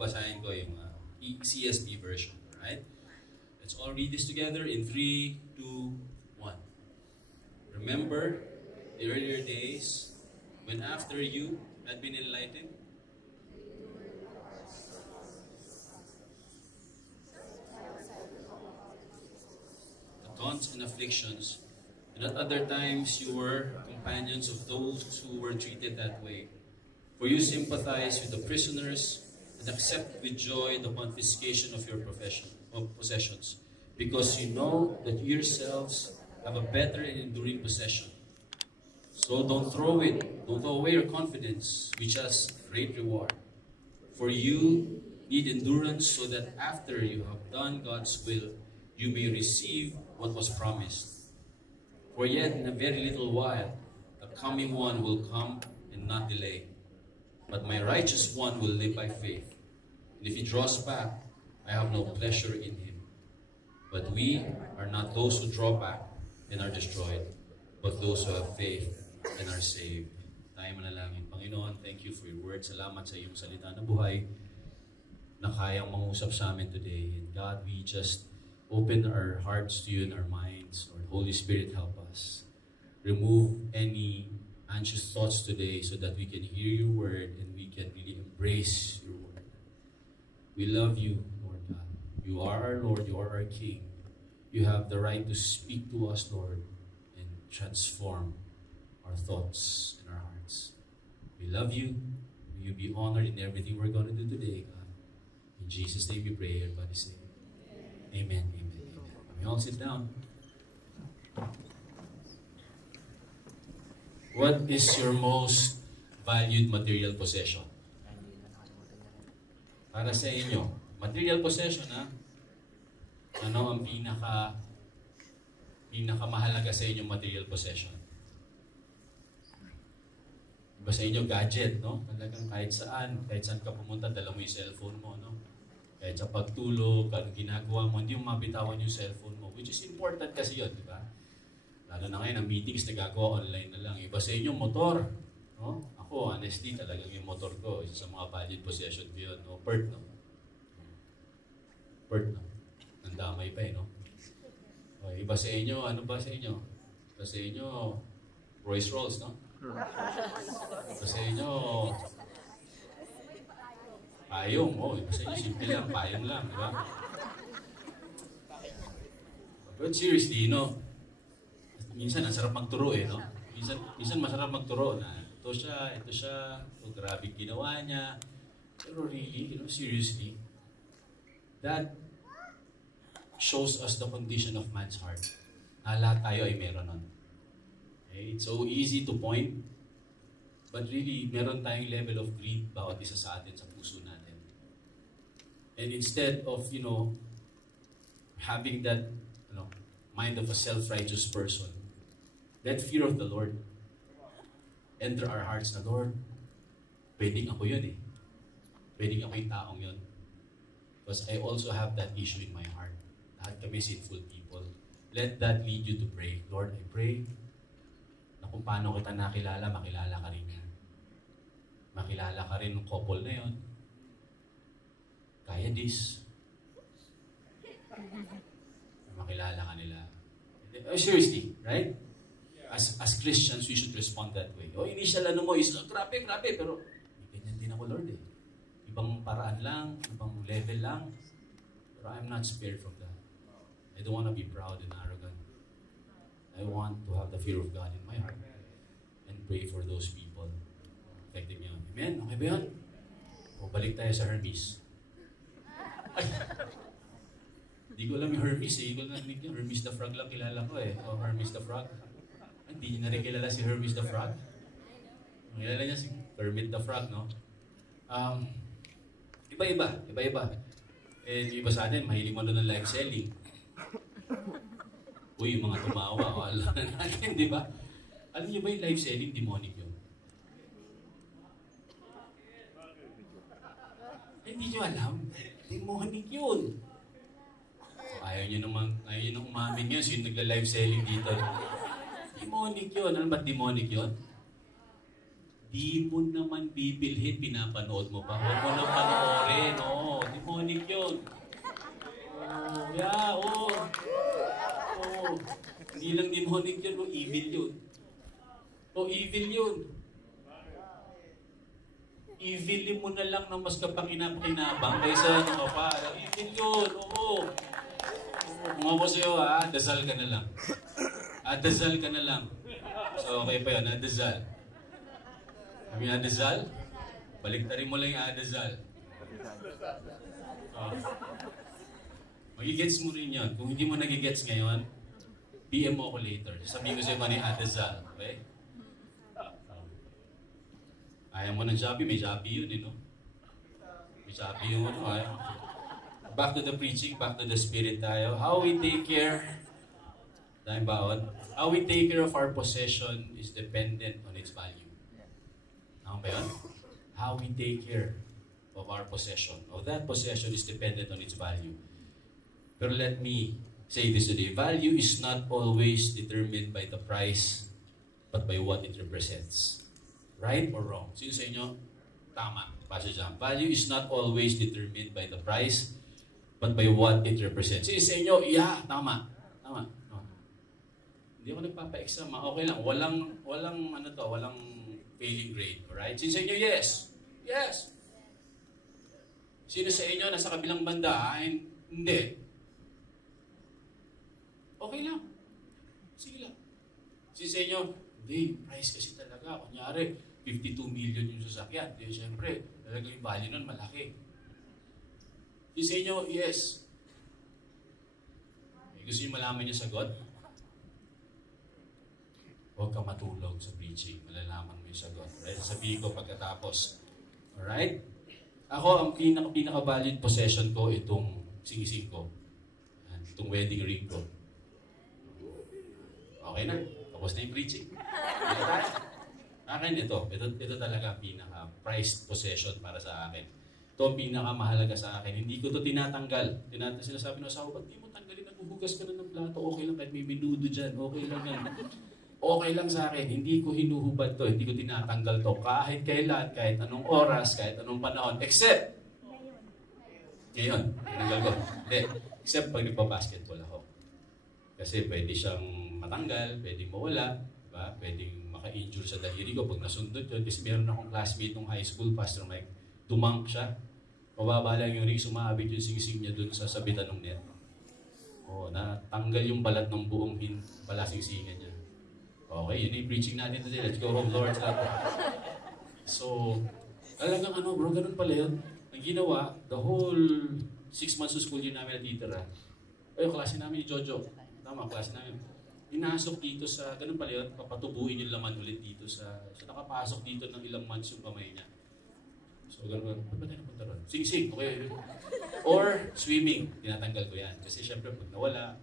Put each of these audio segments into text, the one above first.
babasahin ko yung CSB version. Alright? Let's all read this together in 3, 2, 1. Remember the earlier days when after you had been enlightened, the taunts and afflictions, and at other times you were companions of those who were treated that way. For you sympathize with the prisoners and accept with joy the confiscation of your possessions, because you know that you yourselves have a better and enduring possession. So don't throw away your confidence, which has great reward. For you need endurance, so that after you have done God's will, you may receive what was promised. For yet in a very little while, the coming one will come and not delay. But my righteous one will live by faith. And if he draws back, I have no pleasure in him. But we are not those who draw back and are destroyed, but those who have faith and are saved. Tayo manalangin. Panginoon, thank you for your word. Salamat sa iyong salita na buhay na kayang mangusap sa amin today. And God, we just open our hearts to you and our minds. Lord, Holy Spirit, help us. Remove any anxious thoughts today so that we can hear your word and we can really embrace your word. We love you, Lord God. You are our Lord, you are our King. You have the right to speak to us, Lord, and transform our thoughts and our hearts. We love you. May you be honored in everything we're going to do today, God. In Jesus' name we pray. Everybody say, Amen, amen, amen. We all sit down. What is your most valued material possession? Para sa inyo, material possession, ha? Ano ang pinakamahalaga sa inyong material possession? Iba sa inyo, gadget, no? Talagang kahit saan ka pumunta, dala mo yung cellphone mo, no? Kahit sa pagtulog, anong ginagawa mo, hindi mo mabitawan yung cellphone mo, which is important kasi yun, di ba? Lalo na ngayon, ang meetings nagagawa online na lang. Iba sa inyo, motor. No? Ako, honestly, talagang yung motor ko, isa sa mga valued possession ko yun. No? PERT, no? PERT, no? Nandamay pa no? O, iba sa inyo, ano ba sa inyo? Iba sa inyo, Rolls Royce, no? Iba sa inyo, payong. Oh, iba sa inyo, simple lang, payong lang, di ba? But seriously, minsan ang sarap magturo no? Minsan masarap magturo na ito siya, grabe ginawa niya. Pero really, seriously, that shows us the condition of man's heart. Na lahat tayo ay meron nun. Okay? It's so easy to point, but really, meron tayong level of greed bawat isa sa atin sa puso natin. And instead of, having that, mind of a self-righteous person, let fear of the Lord enter our hearts na, Lord, pwedeng ako yun eh. Pwedeng ako yung taong yun. Because I also have that issue in my heart. Lahat kami sinful people. Let that lead you to pray. Lord, I pray na kung paano kita nakilala, makilala ka rin yan. Makilala ka rin ng couple na yun. Kaya this. Makilala ka nila. Seriously, right? As Christians, we should respond that way. Initial mo is, grabe, pero ganyan din ako, Lord eh. Ibang paraan lang, ibang level lang. Pero I'm not spared from that. I don't want to be proud and arrogant. I want to have the fear of God in my heart and pray for those people. Affecting me. Amen? Okay ba yun? O balik tayo sa Hermes. Hindi ko alam yung Hermes eh. Hindi ko alam yung Hermes the Frog lang kilala ko eh. O Hermes the Frog. Hindi niyo na rin kilala si Hermes the Frog. Kilala niya si Kermit the Frog, no? Iba-iba. Eh, iba sa atin, mahilig mo doon ng live selling. Uy, yung mga tumawa, alam na natin, di ba? Alam niyo ba yung live selling, demonic yun? Hindi niyo alam? Demonic yun. Ayaw niyo nang umamin yun, sino nagla-live selling dito? Demonic yun. Ano ba demonic yun? Di mo naman bibilhin, pinapanood mo pa. Huwag mo nang panoorin. Oo, demonic yun. Oh, yeah, oo. Oh. Hindi lang demonic yun, evil yun. Evil yun. Evil mo na lang na mas kapanginap-kinabang kaysa ano pa. Evil yun, oo. Kung ako sa'yo, dasal ka na lang. Dasal ka na lang. So, okay pa yun, dasal. Kami adasal, baliktarin mo lang yung adasal. Magigets mo rin yun. Kung hindi mo nagigets ngayon, PM mo ako later. Sabihin ko sa'yo ano yung adasal. Okay? Ayaw mo ng Shopee, may Shopee yun, no? May Shopee yung ano, Back to the preaching, back to the spirit tayo. How we take care, tayong baon, how we take care of our possession is dependent on its value. Ano ba yun? How we take care of our possession. That possession is dependent on its value. Pero let me say this today. Value is not always determined by the price, but by what it represents. Right or wrong? Sino sa inyo? Tama. Pastor Jam. Value is not always determined by the price, but by what it represents. Sino sa inyo? Yeah, tama. Tama. No. Hindi ako nagpapa-exam. Okay lang. Walang failing grade. Alright? Sino sa inyo? Yes. Yes. Sino sa inyo nasa kabilang banda? Hindi. Okay lang. Sige lang. Sino sa inyo? Hindi. Price kasi talaga. Kunyari, 52 million yung sasakyan. Di, syempre, talaga yung value nun malaki. Sino sa inyo? Yes. Gusto nyo malaman yung sagot? Huwag ka matulog sa preaching. Malalaman mo yung sagot. Right? Sabihin ko pagkatapos. Alright? Ako, ang pinaka-valued possession ko, itong singising ko. Itong wedding ring ko. Okay na. Tapos na yung preaching. Akin ito. Ito talaga ang pinaka-prized possession para sa akin. Ito ang pinaka-mahalaga sa akin. Hindi ko ito tinatanggal. Sinasabi ng asawa, ba't di mo tanggalin? Naghuhugas ka na ng plato. Okay lang kahit may minudo dyan. Okay lang yan. Okay lang sa akin, hindi ko hinuhubad to, hindi ko tinatanggal to, kahit kailan, kahit anong oras, kahit anong panahon, except, ngayon, tinanggal ko, hindi, except pag nagpa-basketball ako. Kasi pwede siyang matanggal, pwedeng mawala, diba? Pwedeng maka-injure sa daliri ko pag nasundot yun, kasi meron akong classmate nung high school, Pastor Mike, dumunk siya, mababa lang yung ring, sumabit yung singsing niya dun sa sabitan ng net. Natanggal yung balat ng buong palasingsingan niya. Okay, yun yung preaching natin today. Let's go home, Lord. So, talagang bro, ganun pala yun. Ang ginawa, the whole 6 months of school year namin natitira. Yung klase namin ni Jojo. Tama, klase namin. Inasok dito sa, ganun pala yun, papatubuin yung laman ulit dito sa, so nakapasok dito ng ilang months yung kamay niya. So, ganun, ba't tayo napunta ron? Sing-sing, okay. Or swimming, tinatanggal ko yan. Kasi syempre, pag nawala,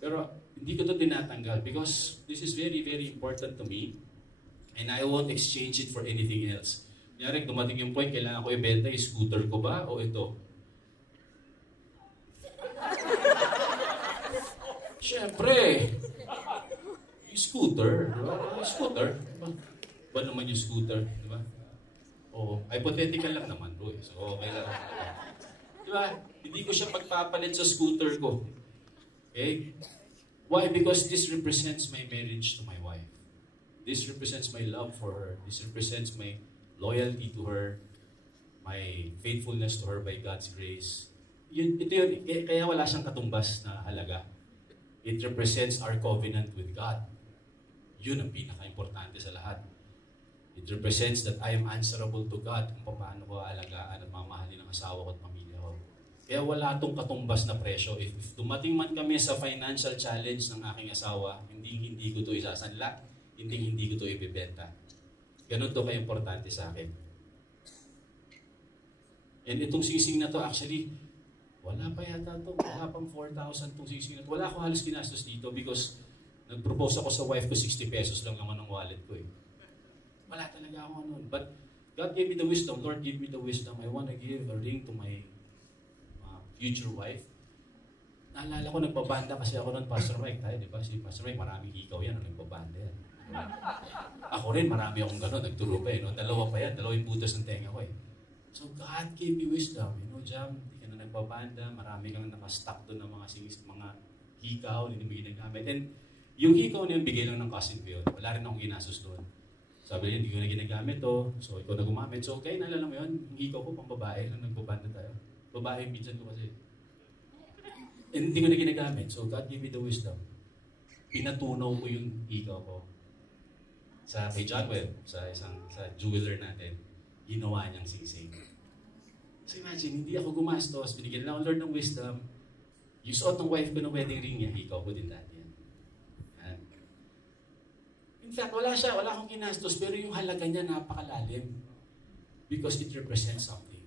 pero hindi ko ito tinatanggal because this is very, very important to me and I won't exchange it for anything else. Kunyari, dumating yung point, kailangan ko ibenta yung scooter ko ba o ito? Siyempre, yung scooter, diba? Yung scooter, diba? Ba naman yung scooter, diba? Hypothetical lang naman, bro. So, okay lang. Diba? Hindi ko siya pagpapalit sa scooter ko. Okay? Why? Because this represents my marriage to my wife. This represents my love for her. This represents my loyalty to her, my faithfulness to her by God's grace. Ito yun, kaya wala siyang katumbas na halaga. It represents our covenant with God. Yun ang pinaka-importante sa lahat. It represents that I am answerable to God kung paano ko aalagaan at mamahalin ang asawa ko at pamilya ko. Kaya wala itong katumbas na presyo. If dumating man kami sa financial challenge ng aking asawa, hindi ko ito isasanla, hindi ko ito ibibenta. Ganun ito ka-importante sa akin. And itong sising na to actually, wala pa yata ito. Wala pang 4,000 itong sising na to. Wala ako halos ginastos dito because nag-propose ako sa wife ko 60 pesos lang naman ang wallet ko eh. Wala talaga ako nun. But God gave me the wisdom. Lord gave me the wisdom. I want to give a ring to my future wife. Naalala ko, nagbabanda kasi ako nun, Pastor Mike. Tayo, di ba? Si Pastor Mike, maraming hikaw yan. Nagbabanda yan. Ako rin, marami akong gano'n. Nagturo pa eh. No? Dalawa pa yan. Dalawa yung butas ng tenga ko eh. So God gave me wisdom. You know, Jam, hindi ka na nagbabanda. Marami kang nakastock doon ng mga hikaw, hindi mo ginagamit. And yung hikaw na yung bigay lang ng cousin ko yun. Wala rin akong ginastos doon. Sabi niya, hindi ko na ginagamit to. So ikaw na gumamit. So okay, naalala mo yun. Yung hikaw ko, pang babae. Nung nagbabanda tayo. Babae yung pinsan ko kasi. And hindi ko na ginagamit. So God gave me the wisdom. Pinatunaw ko yung hikaw ko. Kay John Webb, sa jeweler natin, ginawa niyang sisig. So imagine, hindi ako gumastos, binigyan lang ako Lord ng wisdom, yung suot ng wife ko ng wedding ring niya, ikaw ko din dati yan. In fact, wala akong ginastos, pero yung halaga niya napakalalim. Because it represents something.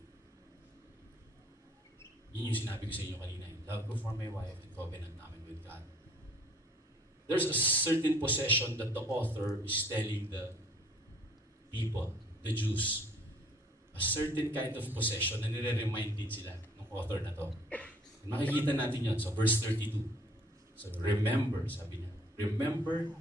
Yun yung sinabi ko sa inyo kanina. Love ko for my wife and covenant namin with God. There's a certain possession that the author is telling the people, the Jews. A certain kind of possession na nire-remind din sila ng author na to. Makikita natin yun sa verse 32. So remember, sabi niya, remember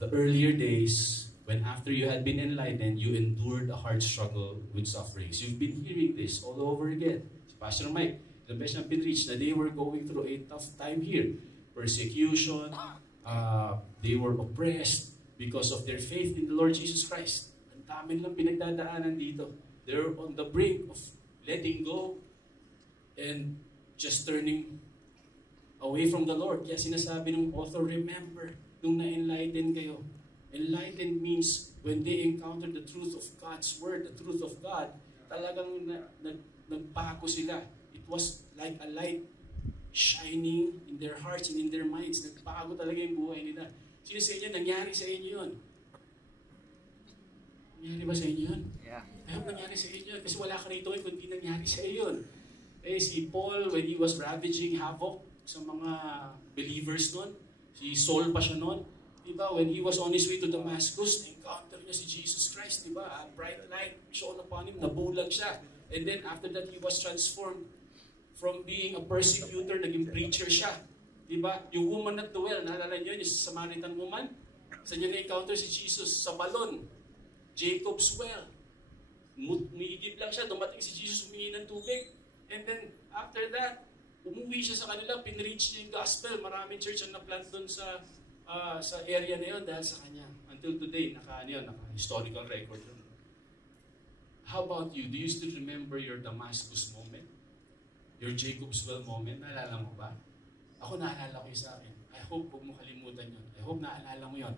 the earlier days when after you had been enlightened, you endured a hard struggle with sufferings. You've been hearing this all over again. Si Pastor Mike, the best na pinreach na they were going through a tough time here. Persecution, they were oppressed because of their faith in the Lord Jesus Christ. Ang dami lang pinagdadaanan dito. They're on the brink of letting go and just turning away from the Lord. Kaya sinasabi ng author, remember, nung na-enlighten kayo. Enlightened means when they encounter the truth of God's Word, the truth of God, talagang nagbago sila. It was like a light shining in their hearts and in their minds. Nagbago talaga yung buhay nila. Sino sa inyo, nangyari sa inyo yun? Nangyari ba sa inyo yun? Yeah. Ayaw nangyari sa inyo kasi wala ka rito kung di nangyari sa iyo yun. Eh, si Paul, when he was ravaging havoc sa mga believers nun, si Saul pa siya nun, diba? When he was on his way to Damascus, na-encounter niya si Jesus Christ, diba? A bright light shone upon him, nabulag siya. And then after that, he was transformed from being a persecutor, naging preacher siya. Diba? Yung woman at the well, naalala niyo, yung Samaritan woman, sa niya na-encounter si Jesus sa balon, Jacob's well. Umiigib lang siya, dumating si Jesus, humingi ng tubig. And then, after that, umuwi siya sa kanila, pinreach niya yung gospel. Maraming church ang na-plant doon sa area na yun dahil sa kanya. Until today, naka-historical record yun. How about you? Do you still remember your Damascus moment? Your Jacob's well moment? Naalala mo ba? Ako naalala ko yun sa akin. I hope huwag mo kalimutan yun. I hope naalala mo yun.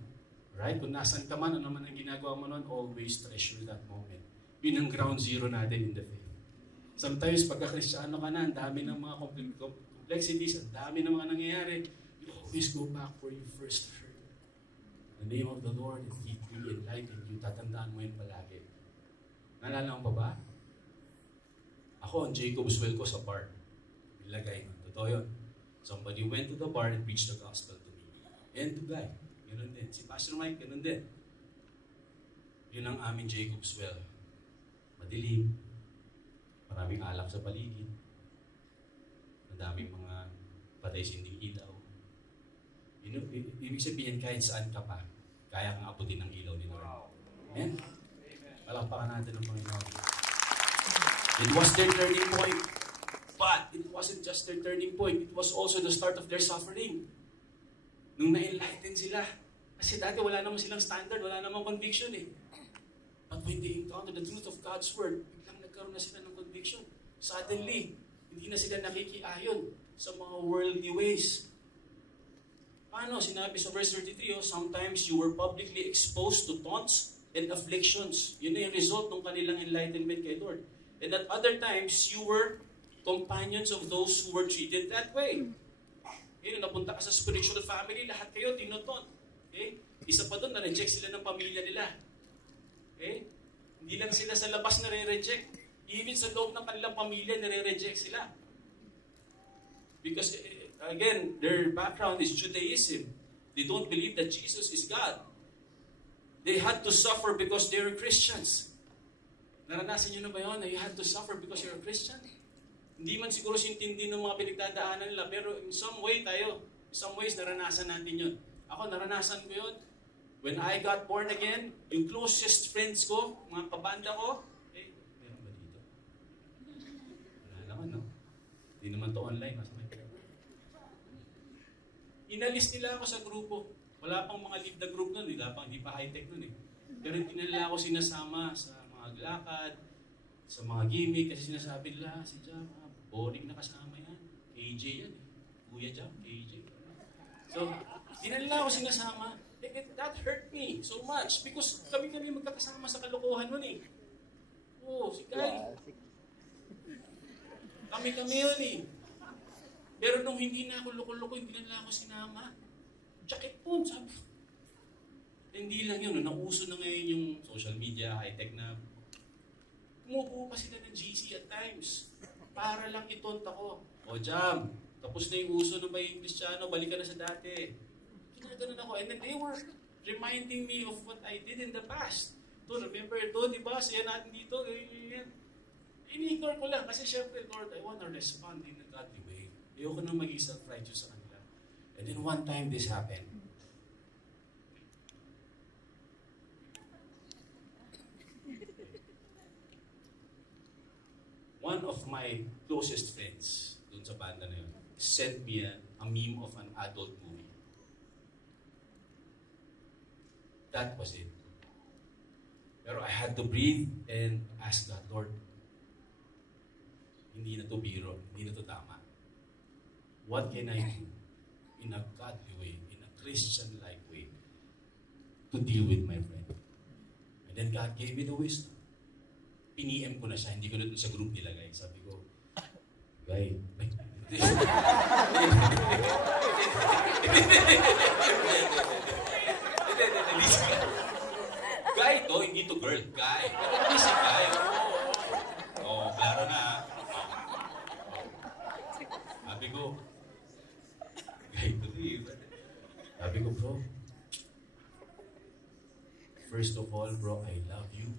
Right? Kung nasan ka man, ano man ang ginagawa mo nun, always treasure that moment. Yun ang ground zero natin in the faith. Sometimes, pagka-Kristyano ka na, ang dami ng mga complexities, ang dami ng mga nangyayari, you always go back where you first heard. The name of the Lord, and He will enlighten you. Tatandaan mo yun palagi. Naalala mo pa ba? Ako, ang Jacob's well ko sa bar. Ilagay mo. Totoo yun. Somebody went to the bar and preached the gospel to me. And to Guy. Ganun din. Si Pastor Mike, ganun din. Yun ang aming Jacob's well. Madilim. Maraming alak sa paligid. Ang daming mga patay sinding ilaw. Ibig sabihin, kahit saan ka pa, kaya kang abutin ng ilaw ni Lord. Amen? Palakpakan natin ang Panginoon. It was their turning point. But it wasn't just their turning point. It was also the start of their suffering. Nung na-enlighten sila. Kasi dati wala naman silang standard, wala namang conviction eh. But when they encountered the truth of God's Word, biglang nagkaroon na sila ng conviction. Suddenly, hindi na sila nakikiayon sa mga worldly ways. Paano? Sinabi sa verse 33, sometimes you were publicly exposed to taunts and afflictions. Yun na yung result ng kanilang enlightenment kay Lord. And at other times, you were companions of those who were treated that way. Okay, napunta ka sa spiritual family, lahat kayo tinuton. Okay? Isa pa doon, na-reject sila ng pamilya nila. Okay? Hindi lang sila sa labas nare-reject. Even sa loob ng kanilang pamilya, nare-reject sila. Because, again, their background is Judaism. They don't believe that Jesus is God. They had to suffer because they were Christians. Naranasan nyo na ba yun? You had to suffer because you're a Christian? Hindi man siguro sintindi ng mga pinagdadaanan nila, pero in some ways naranasan natin yun. Ako, naranasan ko yun. When I got born again, yung closest friends ko, mga kabanda ko, meron ba dito? Wala naman, no? Hindi naman to online. Inalis nila ako sa grupo. Wala pang mga lead the group nun, hindi pa high-tech nun eh. Pero hindi nila ako sinasama sa mga lakad, sa mga gimmick, kasi sinasabi nila, si Jam, boring na kasama yan. KJ yan eh. Kuya Jam, KJ. So, hindi nila ako sinasama. That hurt me so much because kami magkakasama sa kalokohan nun eh. Oo, si Kai. Kami yun eh. Pero nung hindi na ako loko-loko, hindi na nila ako sinama. Jacket po, sabi ko. Hindi lang yun, nauso na ngayon yung social media, high-tech na. Umupo pa sila ng GC at times. Para lang itonta ko. O Jam, tapos na yung uso na ba yung Kristiyano, balik ka na sa dati. Ginaganon ako. And then they were reminding me of what I did in the past. Remember ito, di ba? Siya natin dito. Ini-ignore ko lang. Kasi syempre, Lord, I want to respond in a godly way. Ayoko na maging self-righteous sa kanila. And then one time this happened. One of my closest friends dun sa banda na yun sent me a meme of an adult movie. That was it. Pero I had to breathe and ask God, Lord, hindi na to biro, hindi na to tama. What can I do in a godly way, in a Christian-like way, to deal with my friend? And then God gave me the wisdom. Piniem ko na siya, hindi ko na sa group nilagay. Sabi ko, Guy, Guy to, hindi to girl, Guy. Hindi si Guy. Oo, klaro na. Sabi ko, Guy to leave. Sabi ko, bro, first of all, bro, I love you.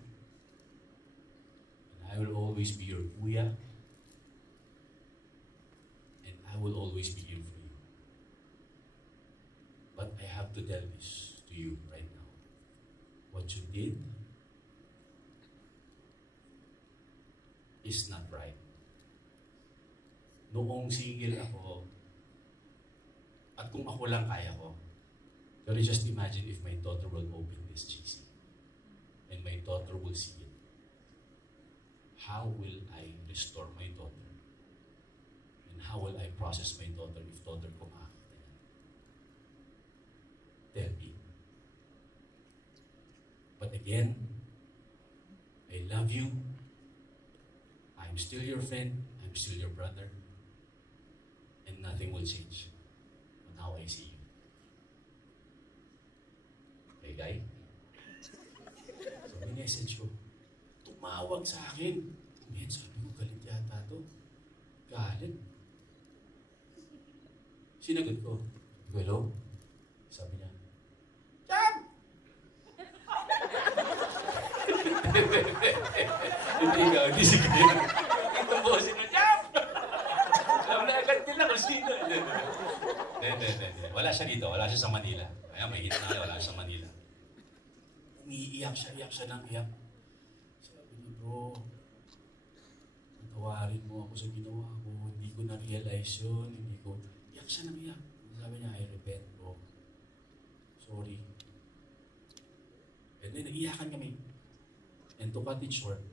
And I will always be your kuya. And I will always be here for you. But I have to tell this to you right now. What you did is not right. Noong single ako, at kung ako lang kaya ko, can you just imagine if my daughter will open this GC and my daughter will see it? How will I restore my daughter? And how will I process my daughter if daughter ko makakita yan? Tell me. But again, I love you. I'm still your friend. I'm still your brother. And nothing will change on how I see you. Okay, Guy? So, may message ko. Tumawag sa akin. Ngayon, sabi ko, galit yata to. Galit. Sinagot ko. Hello? Sabi niya, Jam! Hindi ka, hindi sige. Ito po, Jam! Alam na agad nila kung sino. Wala siya dito, wala siya sa Manila. Kaya may hit na wala siya sa Manila. Umiiyak siya ng iyak. Sabi niya, bro, patawarin mo ako sa ginawa ko. Hindi ko na-realize yun. Iyak siya ng iyak. Sabi niya, I repent, bro. Sorry. And then, naiyakan kami. And to cut it short,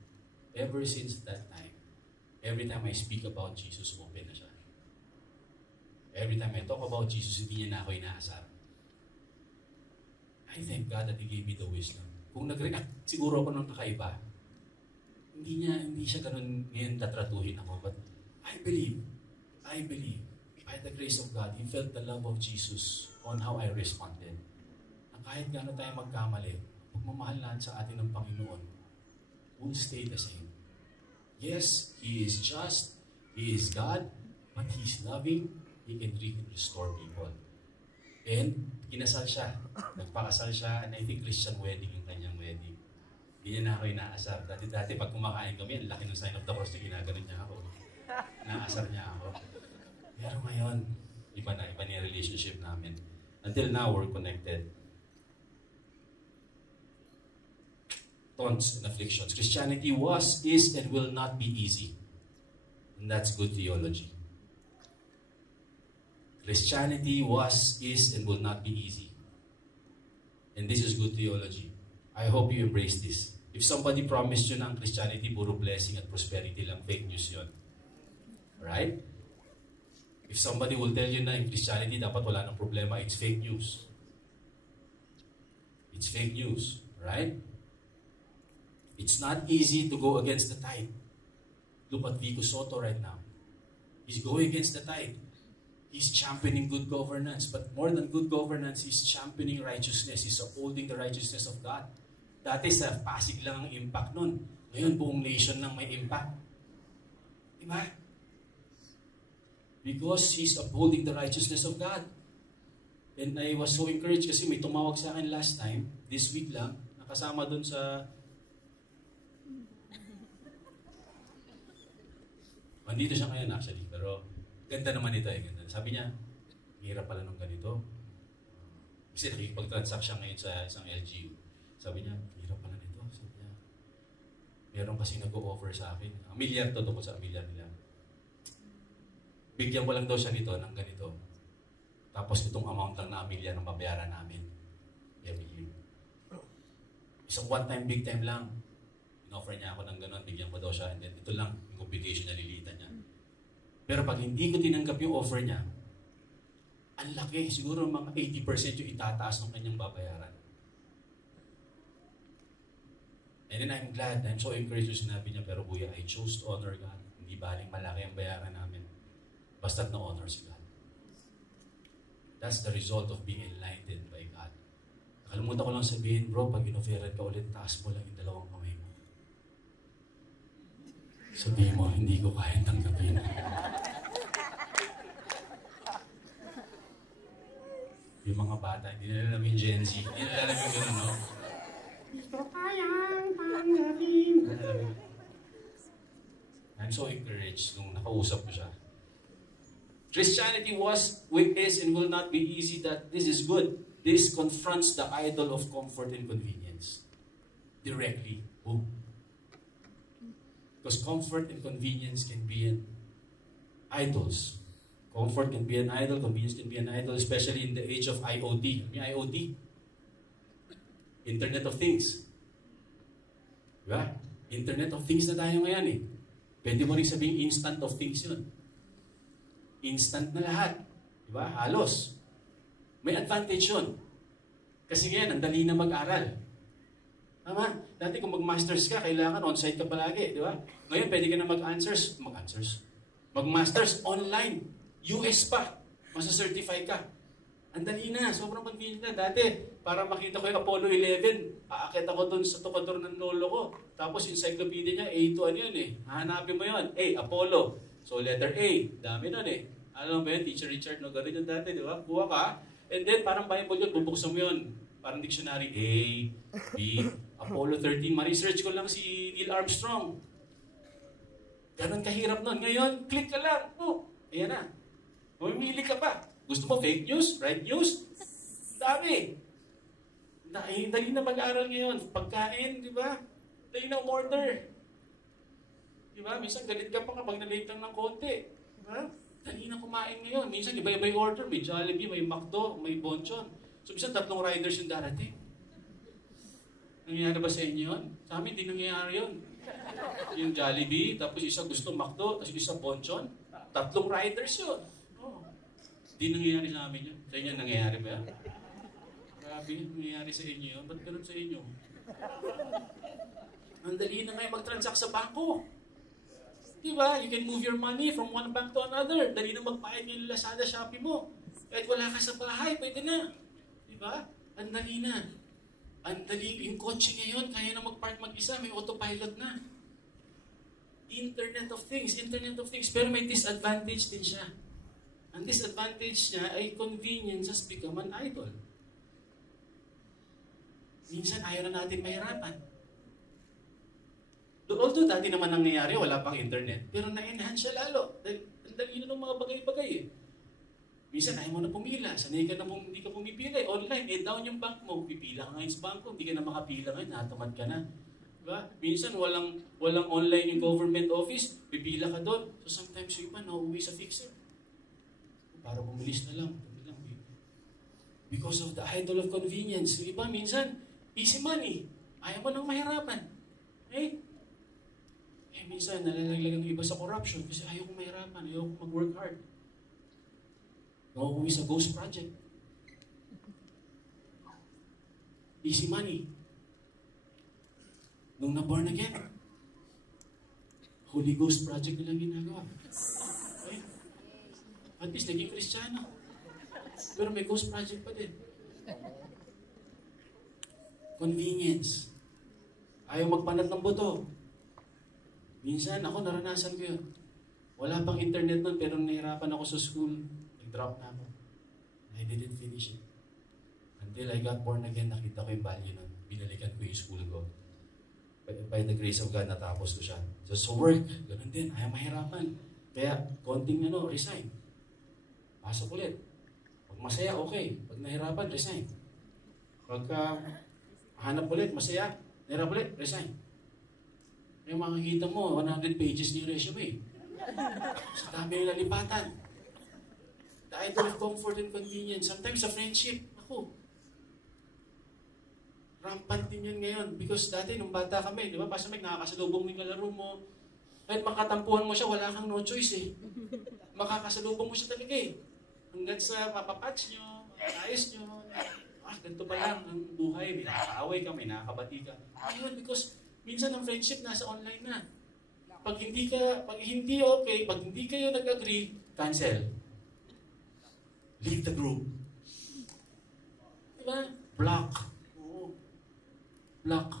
ever since that time, every time I speak about Jesus, open na siya. Every time I talk about Jesus, hindi niya na ako inaasar. I thank God that He gave me the wisdom. Kung nag-react siguro ako ng kakaiba, hindi siya ganun ngayon tatratuhin ako. But I believe, by the grace of God, He felt the love of Jesus on how I responded. Na kahit gano'n tayo magkamali, pagmamahal natin sa atin ng Panginoon will stay the same. Yes, He is just, He is God, but He's loving, He can restore people. And kinasal siya, nagpakasal siya, and I think Christian wedding yung kanyang wedding. Hindi niya na ako inaasar. Dati pag kumakain kami, ang laki ng sign of the cross na ginaganon niya ako. Naasar niya ako. Pero ngayon, iba na yung relationship namin. Until now, we're connected. taunts and afflictions. Christianity was, is, and will not be easy. And that's good theology. Christianity was, is, and will not be easy. And this is good theology. I hope you embrace this. If somebody promised you na ang Christianity, puro blessing at prosperity lang, fake news yun. Right? If somebody will tell you na in Christianity, dapat wala nang problema, it's fake news. It's fake news. Right? It's not easy to go against the tide. Look at Vico Soto right now. He's going against the tide. He's championing good governance. But more than good governance, he's championing righteousness. He's upholding the righteousness of God. Dati sa Pasig lang ang impact nun. Ngayon, buong nation lang may impact. Diba? Because he's upholding the righteousness of God. And I was so encouraged kasi may tumawag sa akin last time, this week lang, nakasama dun sa... Andito siya ngayon actually, pero ganda naman ito eh. Ganda. Sabi niya, hirap pala nung ganito. Kasi nakikipag-transact siya ngayon sa isang LGU. Sabi niya, hirap pala nito. Sabi niya, meron kasi nag-o-offer sa akin. $1 million to tungkol sa $1 million nila. Bigyan ko lang daw siya nito ng ganito. Tapos itong amount lang na $1 million ang mabayaran namin every year. Isang one-time, big time lang. In-offer niya ako ng gano'n, bigyan ko daw siya. And then ito lang, yung obligation na lilitan niya. Pero pag hindi ko tinanggap yung offer niya, ang laki. Siguro mga 80% yung itataas ng kanyang babayaran. And then I'm glad, I'm so encouraged yung sinabi niya, pero kuya, I chose to honor God. Hindi baling malaki ang bayaran namin. Basta't na-honor si God. That's the result of being enlightened by God. Nakalimutan ko lang sabihin, bro, pag in-offeran ka ulit, taas mo lang yung dalawang kamay mo. Sabihin mo, hindi ko kayang tanggapin. Yung mga bata, hindi nila alam yung Gen Z. Hindi nila alam yung gano'n, no? Hindi ko kayang tanggapin. I'm so encouraged nung nakausap ko siya. Christianity was, is, and will not be easy. That this is good. This confronts the idol of comfort and convenience. Directly. Oh. Because comfort and convenience can be an idols. Comfort can be an idol, convenience can be an idol, especially in the age of IoT. May IoT. Internet of Things. Diba? Internet of Things na tayo ngayon eh. Pwede mo rin sabihin instant of things yun. Instant na lahat. Diba? Halos. May advantage yun. Kasi ngayon, ang dali na mag-aral. Tama? Dati kung mag-masters ka, kailangan on-site ka palagi, di ba? Ngayon, pwede ka na mag-masters online. US pa. Masa-certify ka. Ang dali na. Sobrang convenient na. Dati, para makita ko yung Apollo 11, aakit ako dun sa tukador ng lolo ko. Tapos, encyclopedia niya, A to ano yun eh. Hahanapin mo yun. A, Apollo. So, letter A. Dami nun eh. Alam mo ba yun? Teacher Richard, no? Ganun yun dati, di ba? Buha ka. And then, parang Bible yun. Bubuksan mo yun. Parang dictionary. A, B, Apollo 13. Ma-research ko lang si Neil Armstrong. Ganun kahirap nun. Ngayon, click ka lang. Oh, ayan na. Mamimili ka pa. Gusto mo fake news? Right news? Dami. Dali na mag-aral ngayon. Pagkain, di ba? Dali na umorder. Di ba? Minsan galit ka pa kapag na-late lang ng konti. Di ba? Dali na kumain ngayon. Minsan iba-iba yung order. May Jollibee, may McDo, may Bonchon. So, minsan 3 riders yung darating. Nangyayari ba sa inyo yun? Sa amin, hindi nangyayari yun. Yung Jollibee, tapos isa gusto McDo, tapos isa Bonchon. 3 riders yun. Oh. Hindi nangyayari sa amin yun. Sa inyo, nangyayari ba yan? Grabe, nangyayari sa inyo yun. Ba't ganun sa inyo? Ang dali na ngayon mag-transact sa bangko. Diba? You can move your money from one bank to another. Dali na magbayad yung Lazada, Shopee mo. Kahit wala ka sa bahay, pwede na. Diba? Ang dali na. Ang dali, yung kotse ngayon, kaya na mag-park mag-isa, may autopilot na. Internet of Things. Pero may disadvantage din siya. Ang disadvantage niya ay convenience has become an idol. Minsan ayaw na natin mahirapan. Although dati naman nangyayari, wala pang internet. Pero na-enhance siya lalo. Dahil ang dali na ng mga bagay-bagay eh. Minsan ayaw mo na pumila. Sanay ka na hindi ka pumipila. Online, down yung bank mo. Pipila ka ngayon sa banko. Hindi ka na makapila ngayon. Natamad ka na. Diba? Minsan walang online yung government office, pipila ka doon. So sometimes yung iba nauwi sa fixer. Para bumilis na lang. Because of the idol of convenience. Yung iba minsan, easy money. Ayaw mo nang mahirapan. Eh minsan nalalaglag ang iba sa corruption kasi ayaw kong mahirapan, ayaw kong mag-work hard. Nauwi sa ghost project. Easy money. Nung na-born again, Holy Ghost project nilang ginagawa. Okay? At least naging Kristiyano. Pero may ghost project pa din. Convenience. Ayaw magpanat ng buto. Minsan, ako naranasan ko yun. Wala pang internet nun, pero nahirapan ako sa school. Nag-drop na ako. I didn't finish it. Until I got born again, nakita ko yung value nun. Binalikan ko yung school ko. By the grace of God, natapos ko siya. So, sa work, ganun din. Ayaw mahirapan. Kaya, konting resign. Pasok ulit. Pag masaya, okay. Pag nahirapan, resign. Pagka hanap ulit, masaya, nahirap ulit, resign. Kaya makikita mo, 100 pages ni resume. Sa dami yung lalipatan. The idol of comfort and convenience. Sometimes sa friendship, ako, rampant din yan ngayon. Because dati, nung bata kami, di ba, pasamig, nakakasalubong mo yung kalaro mo. Kahit makatampuhan mo siya, wala kang no choice eh. Makakasalubong mo siya talaga eh. Hanggang sa mapapatch nyo, ayos nyo. Ganito pa lang ang buhay. May nakakaaway ka, may nakakabati ka. Ayun, because minsan ang friendship nasa online na. Pag hindi okay, pag hindi kayo nag-agree, cancel. Leave the group. Diba? Block. Oo. Block.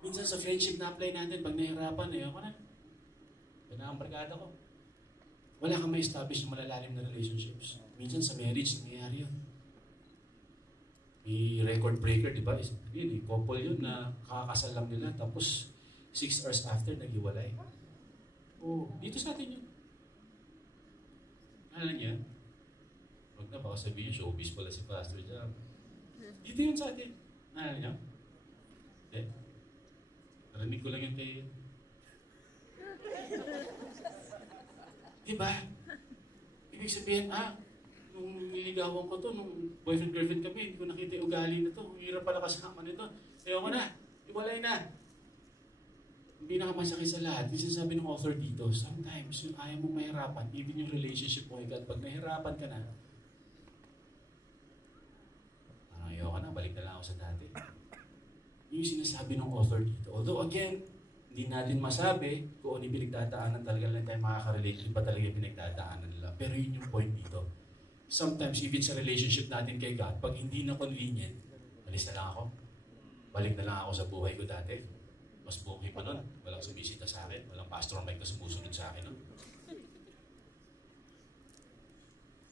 Minsan sa friendship na apply natin, pag nahihirapan, ayoko na. Yan ang barkada ko. Wala kang ma-establish ng malalalim na relationships. Minsan sa marriage, nangyayari yun. I-record breaker, di ba? Yun, couple yun na kakasal lang nila, tapos 6 hours after, nag-iwalay. Oh, dito sa atin yun. Alam niya? Huwag na, baka sabihin, showbiz pala si Pastor Jam. Dito yun sa atin. Alam niya? Eh? Narinig ko lang yung kay... Diba? Ibig sabihin, nung niligawan ko to, nung boyfriend-girlfriend kami, hindi ko nakita yung ugali na to. Hirap pala kasama nito. Ayoko na. Iwalay na. Hindi nakamasakit sa lahat. Kasi sabi ng author dito, sometimes yung ayaw mong mahirapan, even yung relationship mo, pag nahirapan ka na, ayoko na, balik na lang ako sa dati. Yung sinasabi ng author dito. Although again, hindi natin masabi kung ano yung pinagdadaanan talaga lang tayo makaka-relate, yun pa talaga yung pinagdadaanan nila. Pero yun yung point dito. Sometimes, even sa relationship natin kay God, pag hindi na convenient, alis na lang ako. Balik na lang ako sa buhay ko dati. Mas okay pa nun. Walang sumisita sa akin. Walang pastor Mike na sumusunod sa akin nun.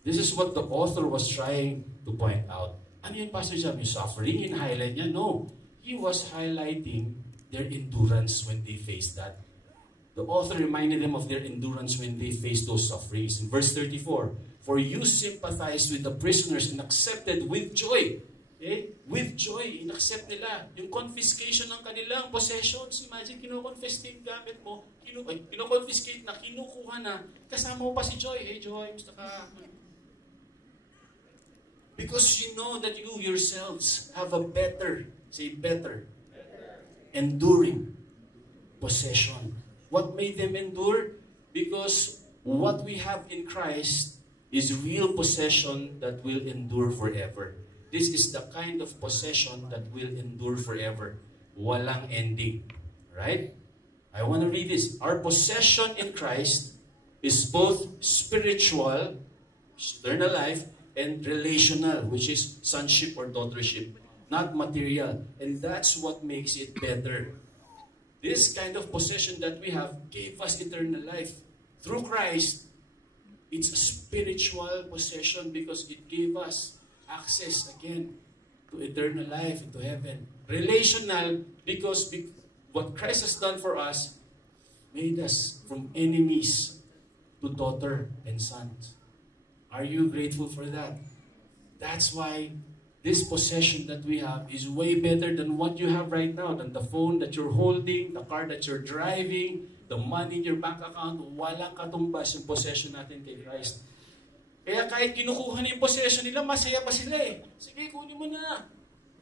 This is what the author was trying to point out. Ano yun, Pastor Jam? Yung suffering, yung highlight niya? No. He was highlighting their endurance when they faced that. The author reminded them of their endurance when they faced those sufferings. In verse 34, "For you sympathized with the prisoners and accepted with joy." Okay? With joy, inaccept nila yung confiscation ng kanilang possessions. Imagine, kino-confiscate gamit mo, kino-confiscate na, kinukuha na, kasama mo pa si Joy. Hey Joy, gusto ka? Because you know that you yourselves have a better, say better, enduring possession. What made them endure? Because what we have in Christ is real possession that will endure forever. This is the kind of possession that will endure forever. Walang ending. Right? I want to read this. Our possession in Christ is both spiritual, eternal life, and relational, which is sonship or daughtership. Not material. And that's what makes it better. This kind of possession that we have gave us eternal life. Through Christ, it's a spiritual possession because it gave us access again to eternal life and to heaven. Relational because what Christ has done for us made us from enemies to daughter and sons. Are you grateful for that? That's why this possession that we have is way better than what you have right now, than the phone that you're holding, the car that you're driving, the money in your bank account. Walang katumbas yung possession natin kay Christ. Kaya kahit kinukuha na yung possession nila, masaya pa sila eh. Sige, kunin mo na.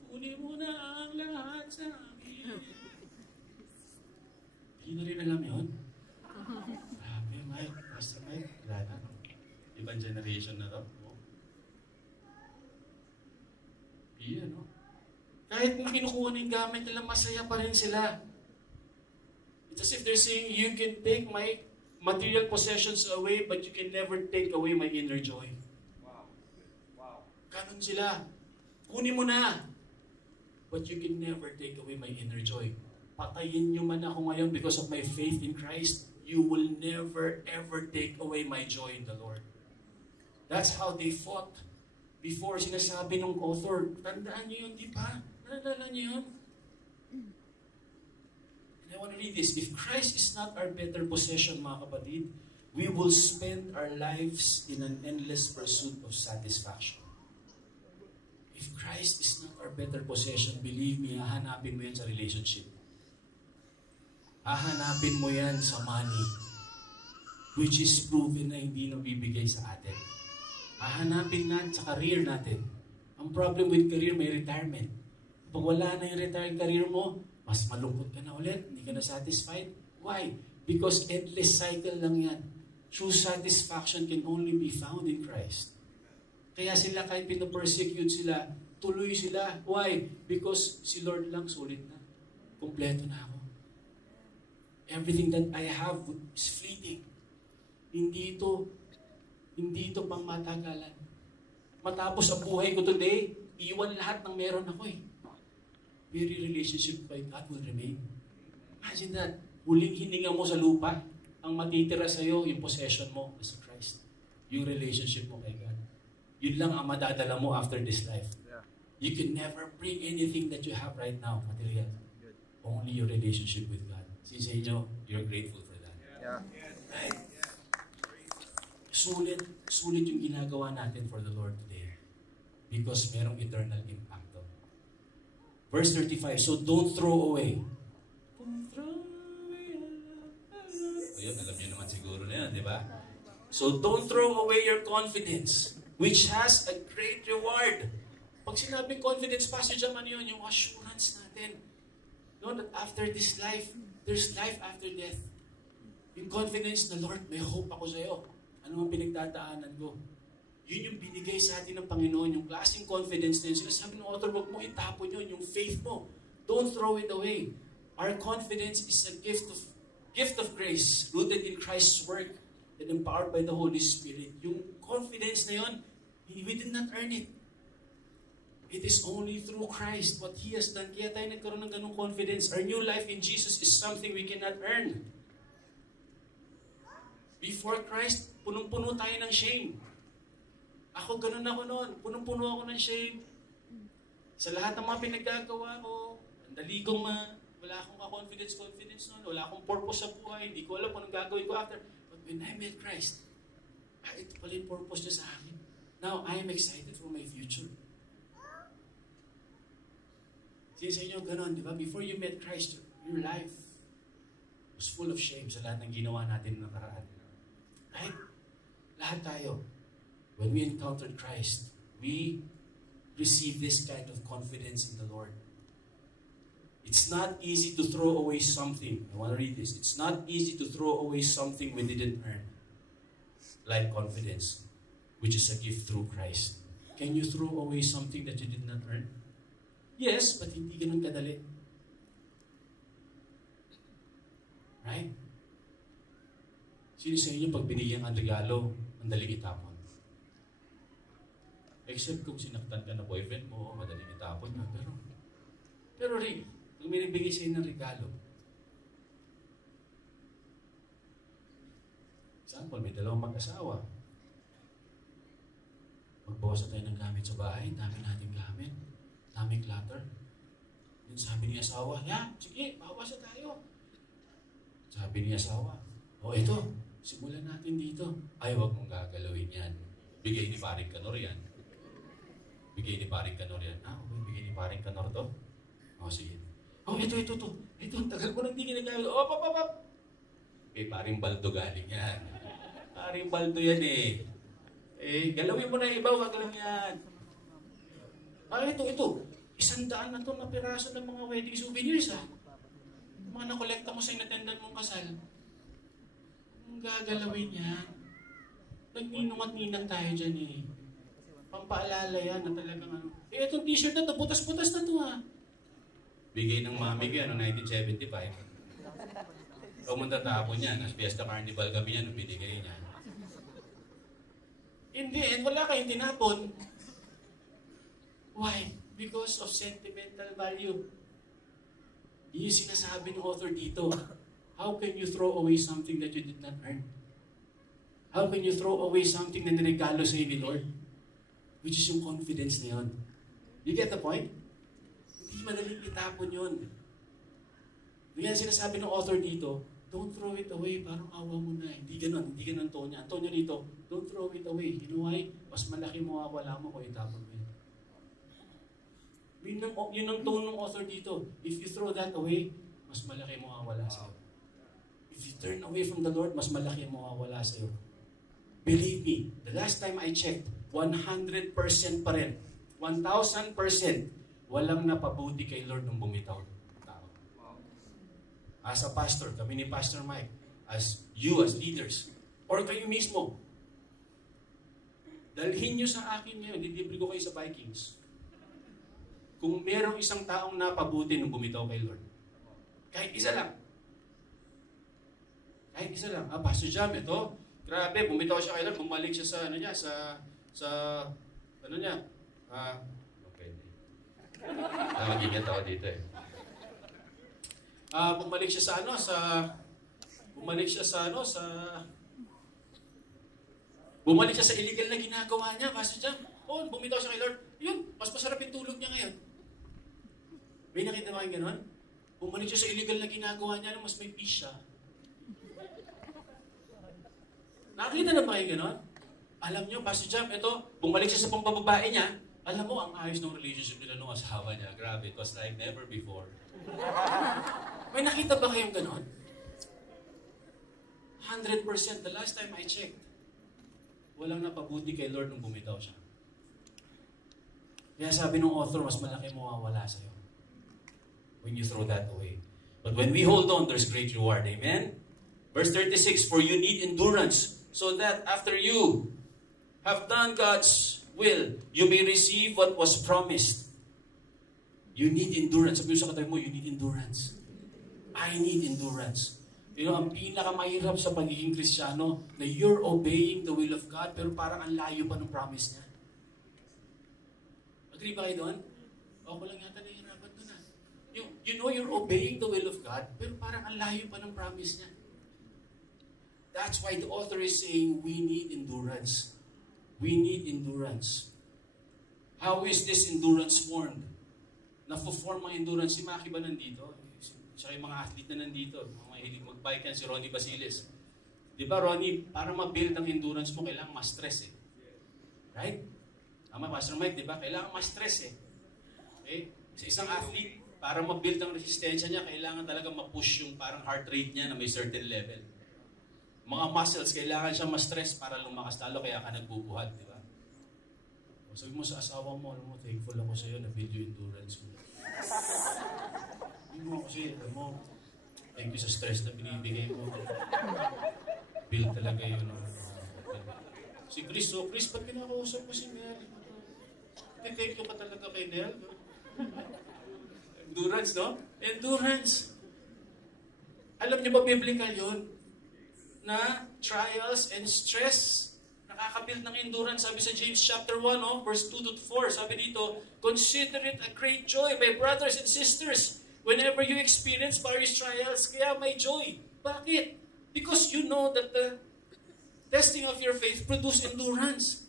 Kunin mo na ang lahat sa amin. Hindi na rin alam yun. Grabe, Mike. Pastor Mike. Wala na. Ibang generation na to. Iya, no? Kahit kung kinukuha na yung gamit nila, masaya pa rin sila. It's as if they're saying, you can take my material possessions away, but you can never take away my inner joy. Wow. Wow. Ganon sila. Kunin mo na. But you can never take away my inner joy. Patayin nyo man ako ngayon because of my faith in Christ, you will never ever take away my joy in the Lord. That's how they fought. Before, sinasabi ng author, tandaan nyo yun, di ba? Naalala nyo yun? And I want to read this. If Christ is not our better possession, mga kapatid, we will spend our lives in an endless pursuit of satisfaction. If Christ is not our better possession, believe me, hahanapin mo yan sa relationship. Hahanapin mo yan sa money, which is proven na hindi nabibigay sa atin. Hahanapin natin sa career natin. Ang problem with career, may retirement. Pag wala na yung retired career mo, mas malungkot ka na ulit, hindi ka na satisfied. Why? Because endless cycle lang yan. True satisfaction can only be found in Christ. Kaya sila kahit pinapersecute sila, tuloy sila. Why? Because si Lord lang sulit na. Kompleto na ako. Everything that I have is fleeting. Hindi ito pang matagalan. Matapos ang buhay ko today, iwan lahat ng meron ako eh. Very relationship by God will remain. Imagine that. Huling hininga mo sa lupa, ang matitira sa'yo, yung possession mo as Christ. Yung relationship mo kay God. Yun lang ang madadala mo after this life. You can never bring anything that you have right now, material. Only your relationship with God. Sa inyo, you're grateful for that. Yeah. Right? Sulit yung ginagawa natin for the Lord today. Because merong eternal impact. Verse 35, so don't throw away. Ayun, alam niyo naman siguro na yan, di ba? So don't throw away your confidence, which has a great reward. Pag sinabing confidence, Pastor Jam, ano yun? Yung assurance natin. No, that after this life, there's life after death. Yung confidence na, Lord, may hope ako sa'yo. Ano ang pinagdadaanan ko? Yun yung binigay sa atin ng Panginoon, yung klaseng confidence na yun. Sinasabi ng author, wag mo itapon yun, yung faith mo. Don't throw it away. Our confidence is a gift of grace, rooted in Christ's work and empowered by the Holy Spirit. Yung confidence na yun, we did not earn it. It is only through Christ, what He has done. Kaya tayo nagkaroon ng ganung confidence. Our new life in Jesus is something we cannot earn. Before Christ, punong-puno tayo ng shame. Ako, ganun ako noon. Punong-puno ako ng shame. Sa lahat ng mga pinagagawa ko, ang dali kong wala akong confidence noon. Wala akong purpose sa buhay. Hindi ko alam kung anong gagawin ko after. But when I met Christ, ito pala yung purpose niya sa akin. Now, I am excited for my future. Sa inyo, ganun, di ba? Before you met Christ, your life was full of shame sa lahat ng ginawa natin ng nakaraan. Right? Lahat tayo. When we encountered Christ, we receive this kind of confidence in the Lord. It's not easy to throw away something. I want to read this. It's not easy to throw away something we didn't earn. Like confidence, which is a gift through Christ. Can you throw away something that you did not earn? Yes, but hindi ganun kadali. Right? Sino sa inyo pag binigyan ang regalo, ang daling itapon? Except kung sinaktan ka na boyfriend mo, madaling itapon na. Pero really, kung may nagbigay sa'yo ng regalo, example, may dalawang mag-asawa. Magbawas na tayo ng gamit sa bahay, dami nating gamit, daming clutter. Then sabi ni asawa, sige, bawas na tayo. Sabi ni asawa, ito, simulan natin dito. Ay, wag mong gagalawin yan. Bigay ni Paring Kanor yan. Bigay ni Paring Kanor yan. Okay, bigay ni Paring Kanor to. Sige. Ito. Ito, tagal ko nang di ginagamit. Op. Kay Paring Baldo galing yan. Paring Baldo yan eh. Galawin mo na iba, wag lang yan. Ito. 100 na to na piraso ng mga wedding souvenirs mga nakolekta mo sa inatendan mong kasal. Ang gagalawin yan. Nagninong at ninang tayo dyan eh. Pampaalala yan na talagang itong t-shirt na to, butas-butas na to Bigay ng mami ko yan noong 1975. Pumunta tapon niya, nas Fiesta Carnival kami yan, nung binigay niya. In the end, wala kayong tinapon. Why? Because of sentimental value. Yung sinasabi ng author dito. How can you throw away something that you did not earn? How can you throw away something na niregalo sa ni Lord? Which is yung confidence na yun. You get the point? Hindi madaling itapon yun. Yan sinasabi ng author dito, don't throw it away, parang awa mo na. Hindi ganon tonya. Ang tonya dito, don't throw it away. You know why? Mas malaki mawawala mo kung itapon mo yun. Yun ang tone ng author dito. If you throw that away, mas malaki mawawala sa'yo. If you turn away from the Lord, mas malaki mawawala sa'yo. Believe me, the last time I checked, 100% pa rin. 1,000% walang napabuti kay Lord nung bumitaw. As a pastor, kami ni Pastor Mike, as you as leaders, or kayo mismo, dalhin nyo sa akin ngayon, dilibre ko kayo sa Vikings. Kung merong isang taong napabuti nung bumitaw kay Lord, kahit isa lang. Pastor Jam, ito, grabe, bumitaw siya kay Lord, bumalik siya sa, okay. Magiging tao dito eh. Bumalik siya sa illegal na ginagawa niya, Pastor Jam. Bumitaw siya kay Lord. Yun, mas masarap yung tulog niya ngayon. May nakita ba kayong gano'n? Bumalik siya sa illegal na ginagawa niya, mas may peace siya. Nakakita na ba kayong gano'n? Alam niyo, Pastor Jam, ito, bumalik siya sa pambababae niya. Alam mo, ang ayos ng relationship nila ng asawa niya. Grabe, it was like never before. May nakita ba kayong gano'n? 100%. The last time I checked, walang napabuti kay Lord nung bumitaw siya. Kaya sabi ng author, mas malaki mawawala sa'yo when you throw that away. But when we hold on, there's great reward. Amen? Verse 36, for you need endurance, so that after you have done God's will, you may receive what was promised. You need endurance. Sabi mo sa katabi mo, you need endurance. I need endurance. You know, ang pinakamahirap sa pagiging Kristiyano, na you're obeying the will of God, pero parang ang layo pa ng promise niya. Agree ba kayo doon? Ako lang yata nahihirapan doon You know you're obeying the will of God, pero parang ang layo pa ng promise niya. That's why the author is saying, we need endurance. We need endurance. How is this endurance formed? Nafo-form ang endurance. Si Maki ba nandito? Siya yung mga athlete na nandito. Mga mahilig mag-bike yan, si Ronnie Basiles. Di ba, Ronnie, para ma-build ang endurance mo, kailangan ma-stress Right? Tama, Pastor Mike, di ba? Kailangan ma-stress Okay? Sa isang athlete, para ma-build ang resistensya niya, kailangan talaga ma-push yung parang heart rate niya na may certain level. Mga muscles, kailangan siya ma-stress para lumakas talo, kaya ka nagbubuhat, di ba? Sabi mo sa asawa mo, alam mo, thankful ako sa iyo na build yung endurance mo. Sabi mo kasi, alam mo, thank you sa stress na binibigay mo. Build talaga yun. Si Chris, Chris, ba't kinakausap mo si Nel? Thank you ka talaga kay Nel. Endurance, no? Endurance. Alam niyo ba, biblical yun? Na trials and stress, nakakabuild ng endurance. Sabi sa James chapter 1, verse 2 to 4, sabi dito, consider it a great joy, my brothers and sisters, whenever you experience various trials, kaya may joy. Bakit? Because you know that the testing of your faith produce endurance.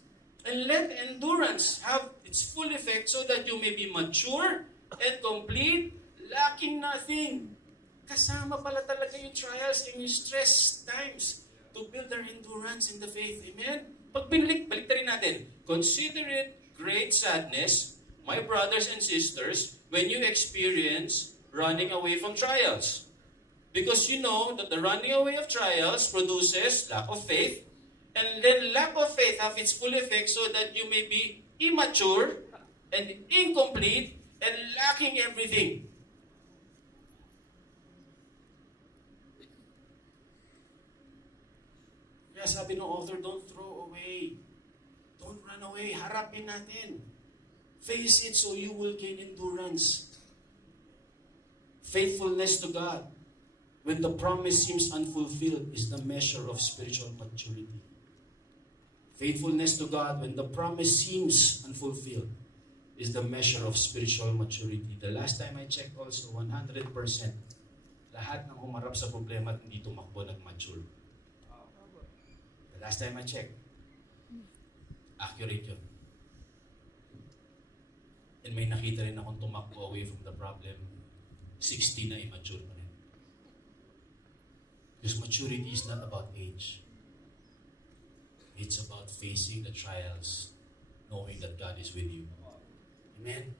And let endurance have its full effect so that you may be mature and complete, lacking nothing. Kasama pala talaga yung trials and yung stress times to build our endurance in the faith. Amen? Pag balik rin natin. Consider it great sadness, my brothers and sisters, when you experience running away from trials. Because you know that the running away of trials produces lack of faith, and then lack of faith have its full effect so that you may be immature and incomplete and lacking everything. Kaya sabi ng author, don't throw away. Don't run away. Harapin natin. Face it so you will gain endurance. Faithfulness to God, when the promise seems unfulfilled, is the measure of spiritual maturity. Faithfulness to God, when the promise seems unfulfilled, is the measure of spiritual maturity. The last time I checked also, 100%, lahat ng humarap sa problema at hindi tumakbo nag-mature. The last time I checked, accurate yun. And may nakita rin akong tumakbo away from the problem, 60 na immature pa rin. Because maturity is not about age. It's about facing the trials, knowing that God is with you. Amen?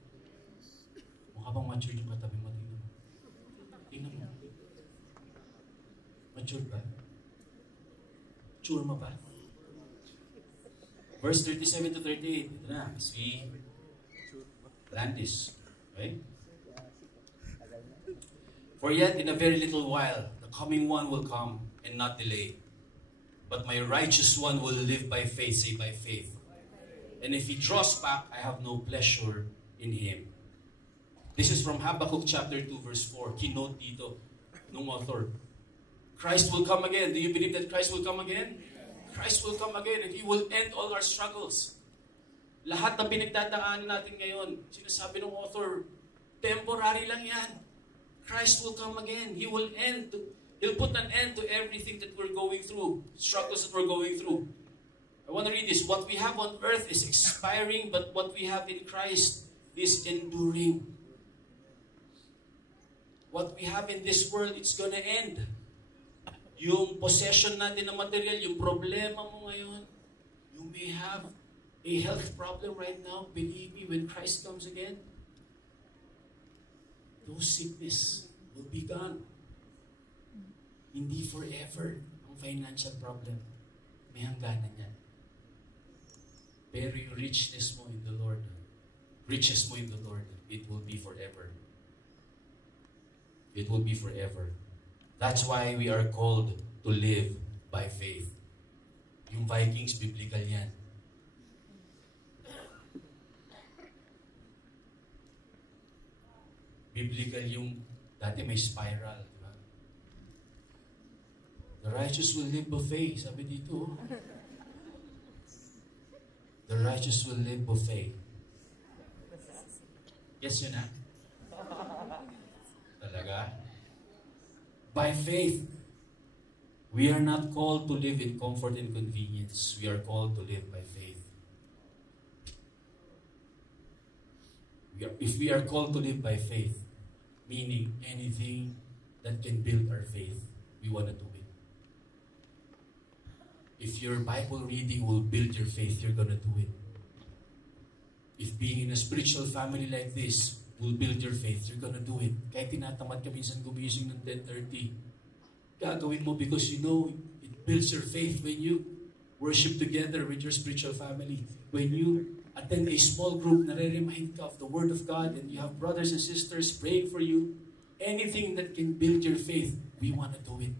Mukha bang mature yung katabi mo? Tingnan mo. Tingnan mo. Mature ba? Mature mo ba? Verse 37 to 38. Ito na. Si Landis. Okay? For yet in a very little while, the coming one will come and not delay. But my righteous one will live by faith, say by faith. And if he draws back, I have no pleasure in him. This is from Habakkuk chapter 2 verse 4. Keynote dito nung author. Christ will come again. Do you believe that Christ will come again? Christ will come again and He will end all our struggles. Lahat na pinagdadaanan natin ngayon, sinasabi ng author, temporary lang yan. Christ will come again. He'll put an end to everything that we're going through, struggles that we're going through. I want to read this. What we have on earth is expiring, but what we have in Christ is enduring. What we have in this world, it's gonna end. Yung possession natin ng material, yung problema mo ngayon, you may have a health problem right now. Believe me, when Christ comes again, those sickness will be gone. Hindi forever ang financial problem. May hangganan yan. Pero yung riches mo in the Lord, it will be forever. It will be forever. That's why we are called to live by faith. Yung Vikings, biblical yan. Biblical yung, dati may spiral, di ba? The righteous will live by faith. Sabi dito, the righteous will live by faith. Yes yun ha? Talaga? By faith. We are not called to live in comfort and convenience. We are called to live by faith. If we are called to live by faith, meaning anything that can build our faith, we want to do it. If your Bible reading will build your faith, you're going to do it. If being in a spiritual family like this will build your faith, you're gonna do it. Kahit tinatamad ka minsan gumising ng 10:30, gagawin mo because you know it builds your faith when you worship together with your spiritual family. When you attend a small group, nare-remind ka of the Word of God and you have brothers and sisters praying for you. Anything that can build your faith, we want to do it.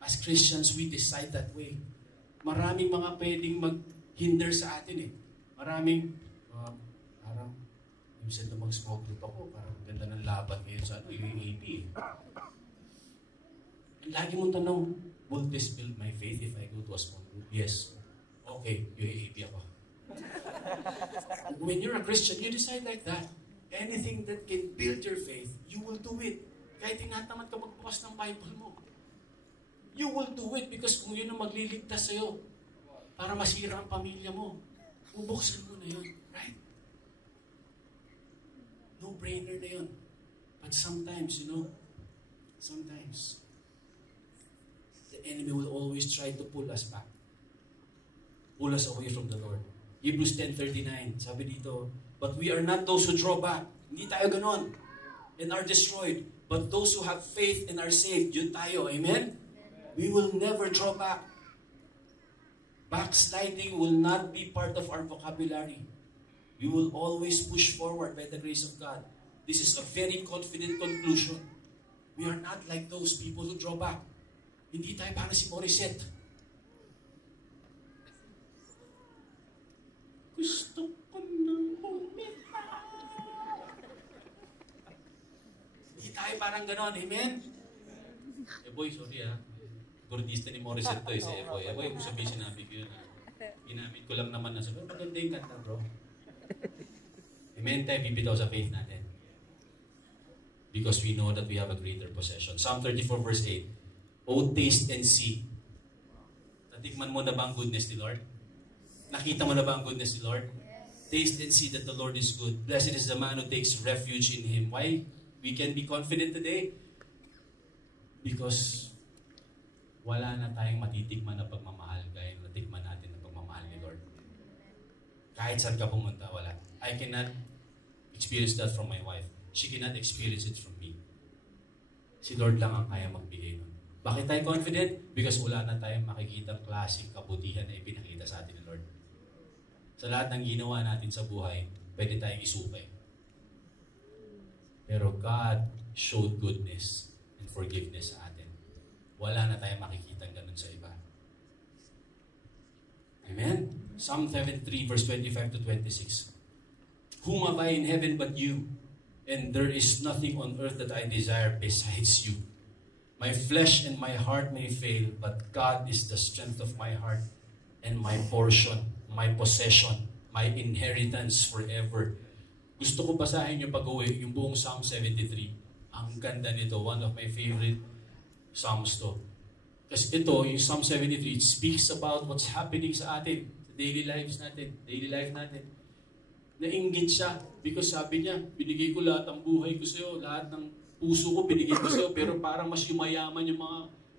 As Christians, we decide that way. Maraming mga pwedeng maghinder sa atin eh. Maraming, parang, minsan na mag-small group ako, parang ganda ng laban ngayon sa UAP eh. Lagi mong tanong, will this build my faith if I go to a small group? Yes. Okay, UAP ako. When you're a Christian, you decide like that. Anything that can build your faith, you will do it. Kahit tinatamad ka magbukas ng Bible mo. You will do it because kung yun ang magliligtas sa'yo para masira ang pamilya mo, bubuksan mo na yun. Right? No-brainer na yun. But sometimes, sometimes, the enemy will always try to pull us back. Pull us away from the Lord. Hebrews 10:39, sabi dito, but we are not those who draw back. Hindi tayo ganon and are destroyed. But those who have faith and are saved, yun tayo. Amen? We will never draw back. Backsliding will not be part of our vocabulary. We will always push forward by the grace of God. This is a very confident conclusion. We are not like those people who draw back. Hindi tayo parang si Morissette. Gusto ko nang bumitaw. Hindi tayo parang ganon. Amen? Boy, sorry Gordista ni Morissette to si Eboy. Eboy, kung sabihin sinabi ko yun. Ginamit ko lang naman na sabi, maganda yung kanta, bro. Amen, tayo bibitaw sa faith natin. Because we know that we have a greater possession. Psalm 34 verse 8. Oh, taste and see. Natikman mo na ba ang goodness ni Lord? Nakita mo na ba ang goodness ni Lord? Taste and see that the Lord is good. Blessed is the man who takes refuge in Him. Why? We can be confident today. Because wala na tayong matitikman na pagmamahal gaya natikman natin na pagmamahal ni Lord. Kahit saan ka pumunta, wala. I cannot experience that from my wife. She cannot experience it from me. Si Lord lang ang kaya magbigay nun. Bakit tayo confident? Because wala na tayong makikitang klaseng kabutihan na ipinakita sa atin ni Lord. Sa lahat ng ginawa natin sa buhay, pwede tayong isukay. Pero God showed goodness and forgiveness sa atin. Wala na tayong makikitang ganun sa iba. Amen? Psalm 73 verse 25 to 26. Whom have I in heaven but you? And there is nothing on earth that I desire besides you. My flesh and my heart may fail, but God is the strength of my heart and my portion, my possession, my inheritance forever. Gusto ko basahin yung pag-uwi, yung buong Psalm 73. Ang ganda nito, one of my favorite Psalms to. Kasi ito, yung Psalm 73, it speaks about what's happening sa atin, sa daily life natin. Nainggit siya because sabi niya, binigay ko lahat ng buhay ko sa'yo, lahat ng puso ko binigay ko sa'yo, pero parang mas yumayaman yung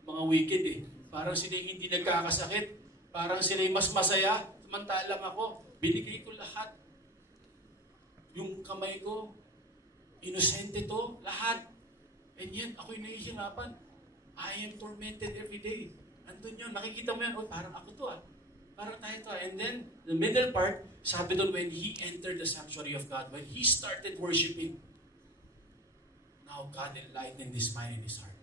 mga wicked eh. Parang sila hindi nagkakasakit, parang sila mas masaya, samantalang ako, binigay ko lahat. Yung kamay ko, inosente to, lahat. And yet, ako'y nahihirapan. I am tormented every day. Andun yun, makikita mo yan, oh, parang ako to Parang tayo to. And then, the middle part, sabi doon, when he entered the sanctuary of God, when he started worshiping, now God enlightened his mind and his heart.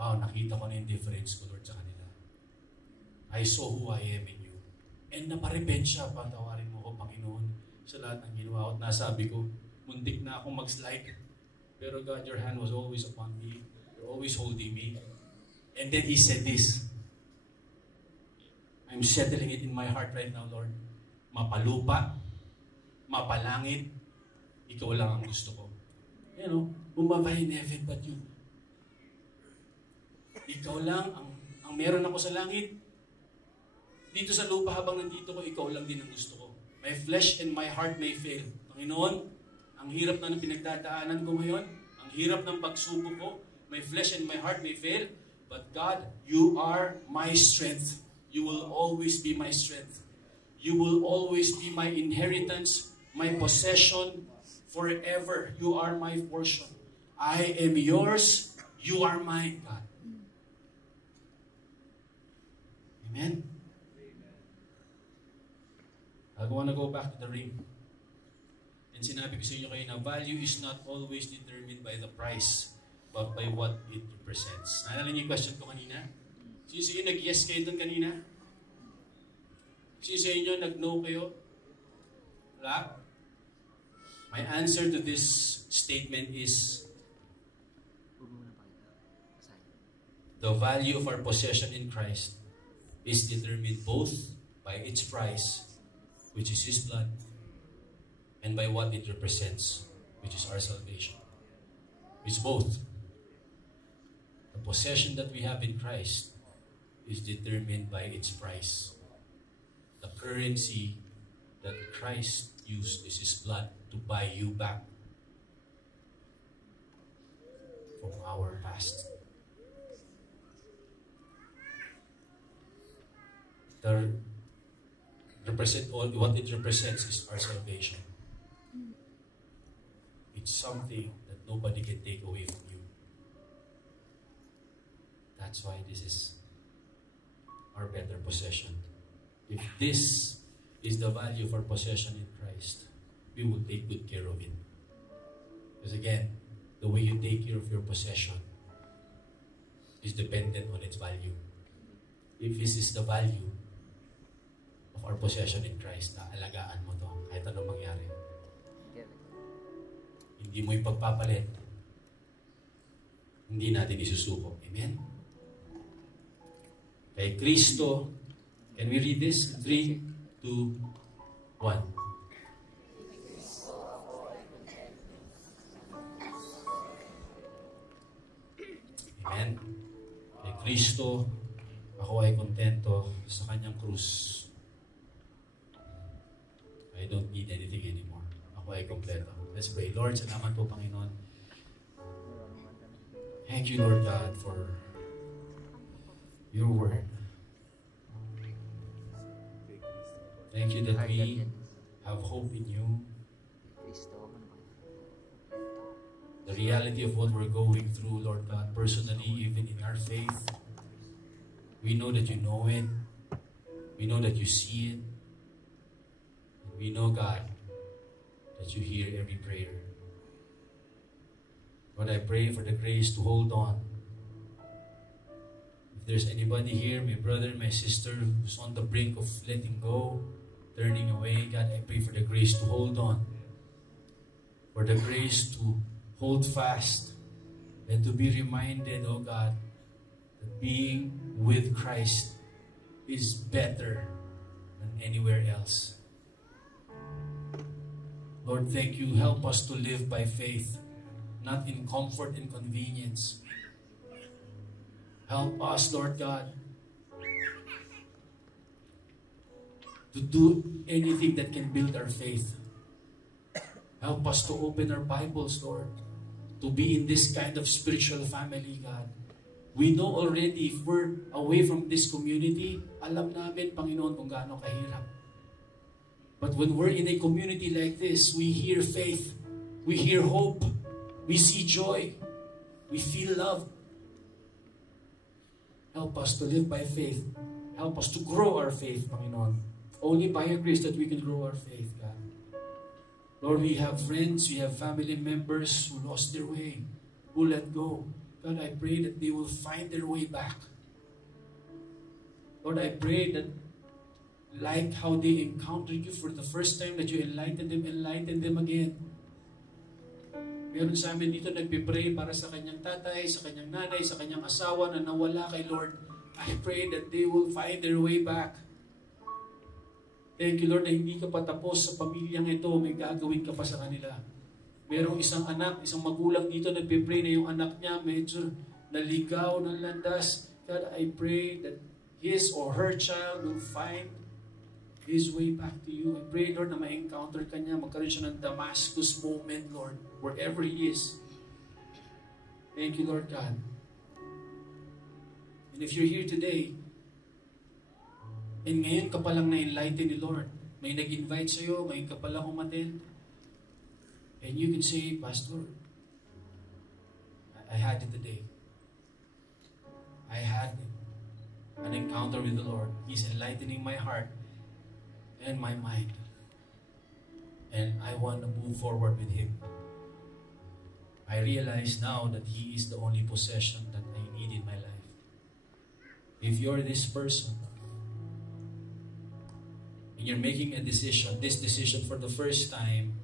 Wow, nakita ko na yung difference ko, Lord, sa kanila. I saw who I am in you. And naparepent siya, patawarin mo ko, Panginoon, sa lahat ng ginawa ko. At nasabi ko, muntik na akong mag-slide. Pero God, your hand was always upon me. You're always holding me. And then he said this, I'm settling it in my heart right now, Lord. Mapalupa, mapalangit, ikaw lang ang gusto ko. You know, bumaba in heaven but you. Ikaw lang ang meron ako sa langit. Dito sa lupa habang nandito ko, ikaw lang din ang gusto ko. My flesh and my heart may fail. Panginoon, ang hirap na ng pinagdadaanan ko ngayon, ang hirap ng pagsubok ko, my flesh and my heart may fail, but God, you are my strength. You will always be my strength. You will always be my inheritance, my possession, forever. You are my portion. I am yours. You are mine, God. Amen? I want to go back to the ring. And sinabi ko sa inyo kayo na value is not always determined by the price, but by what it represents. Naalala niyo yung question ko kanina? Sino sa inyo nag-yes kayo doon kanina? Sino sa inyo nag-no kayo? Wala? My answer to this statement is the value of our possession in Christ is determined both by its price, which is His blood, and by what it represents, which is our salvation. It's both. The possession that we have in Christ is determined by its price. The currency that Christ used is His blood to buy you back from our past. what it represents is our salvation. It's something that nobody can take away from you. That's why this is our better possession. If this is the value of our possession in Christ, we will take good care of it. Because again, the way you take care of your possession is dependent on its value. If this is the value of our possession in Christ, alagaan mo to kahit anong mangyari. Hindi mo ipagpapalit, hindi natin isusuko. Amen? Kay Kristo, can we read this? 3, 2, 1. Amen? Kay Kristo, ako ay kontento sa kanyang krus. I don't need anything anymore. Ako ay kompleto. Let's pray. Lord, salamat po, Panginoon. Thank you, Lord God, for your word. Thank you that we have hope in you. The reality of what we're going through, Lord God, personally, even in our faith, we know that you know it. We know that you see it. And we know, God, that you hear every prayer. Lord, I pray for the grace to hold on. If there's anybody here, my brother, my sister, who's on the brink of letting go, turning away, God, I pray for the grace to hold on. For the grace to hold fast and to be reminded, oh God, that being with Christ is better than anywhere else. Lord, thank you. Help us to live by faith, not in comfort and convenience. Help us, Lord God, to do anything that can build our faith. Help us to open our Bibles, Lord, to be in this kind of spiritual family, God. We know already if we're away from this community, alam namin, Panginoon, kung gaano kahirap. But when we're in a community like this, we hear faith, we hear hope, we see joy, we feel love. Help us to live by faith. Help us to grow our faith, Panginoon. Only by your grace that we can grow our faith, God. Lord, we have friends, we have family members who lost their way, who let go. God, I pray that they will find their way back. Lord, I pray that like how they encountered you for the first time, that you enlighten them again. Meron sa amin dito nagpipray para sa kanyang tatay, sa kanyang nanay, sa kanyang asawa na nawala kay Lord. I pray that they will find their way back. Thank you, Lord, na hindi ka pa tapos sa pamilyang ito, may gagawin ka pa sa kanila. Merong isang anak, isang magulang dito nagpipray na yung anak niya medyo naligaw ng landas. God, I pray that his or her child will find his way back to you. I pray, Lord, na ma-encounter ka niya, magkaroon siya ng Damascus moment, Lord, wherever he is. Thank you, Lord God. And if you're here today, and ngayon ka palang na-enlighten ni Lord, may nag-invite sa'yo, ngayon ka palang umattend, and you can say, Pastor, I had it today. I had an encounter with the Lord. He's enlightening my heart and my mind. And I want to move forward with Him. I realize now that He is the only possession that I need in my life. If you're this person, and you're making a decision, this decision for the first time,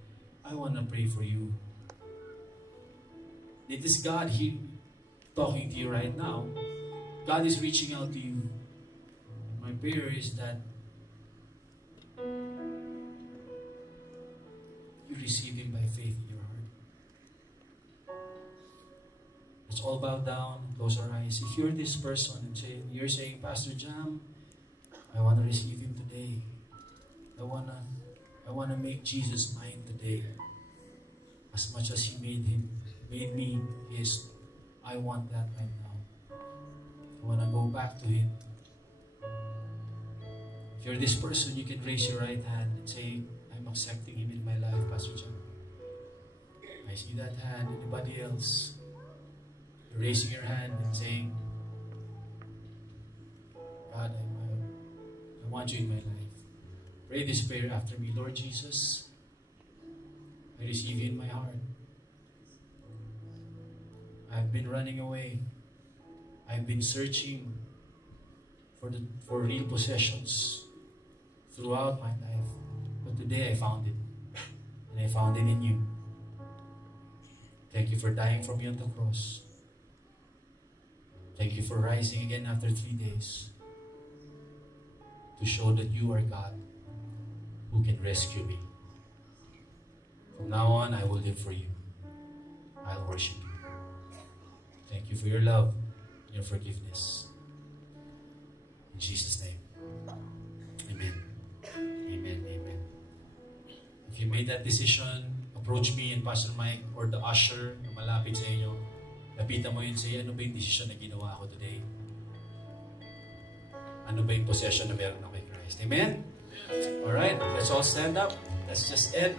I want to pray for you. It is God talking to you right now. God is reaching out to you. My prayer is that you receive Him by faith in your heart. Let's all bow down, close our eyes. If you're this person and you're saying, Pastor Jam, I want to receive Him today. I wanna make Jesus mine today. As much as He made me His, I want that right now. I wanna go back to Him. If you're this person, you can raise your right hand and say, I'm accepting Him in my life, Pastor John. I see that hand. Anybody else? You're raising your hand and saying, God, I want you in my life. Pray this prayer after me. Lord Jesus, I receive you in my heart. I've been running away. I've been searching for real possessions throughout my life. But today I found it. And I found it in you. Thank you for dying for me on the cross. Thank you for rising again after 3 days to show that you are God who can rescue me. From now on, I will live for you. I'll worship you. Thank you for your love and your forgiveness. In Jesus' name. Amen. Amen. Amen. If you made that decision, approach me and Pastor Mike or the usher na malapit sa inyo. Lapitan mo yun sa ano ba yung decision na ginawa ko today? Ano ba yung possession na meron ako kay Christ? Amen? Alright, let's all stand up. Let's just end.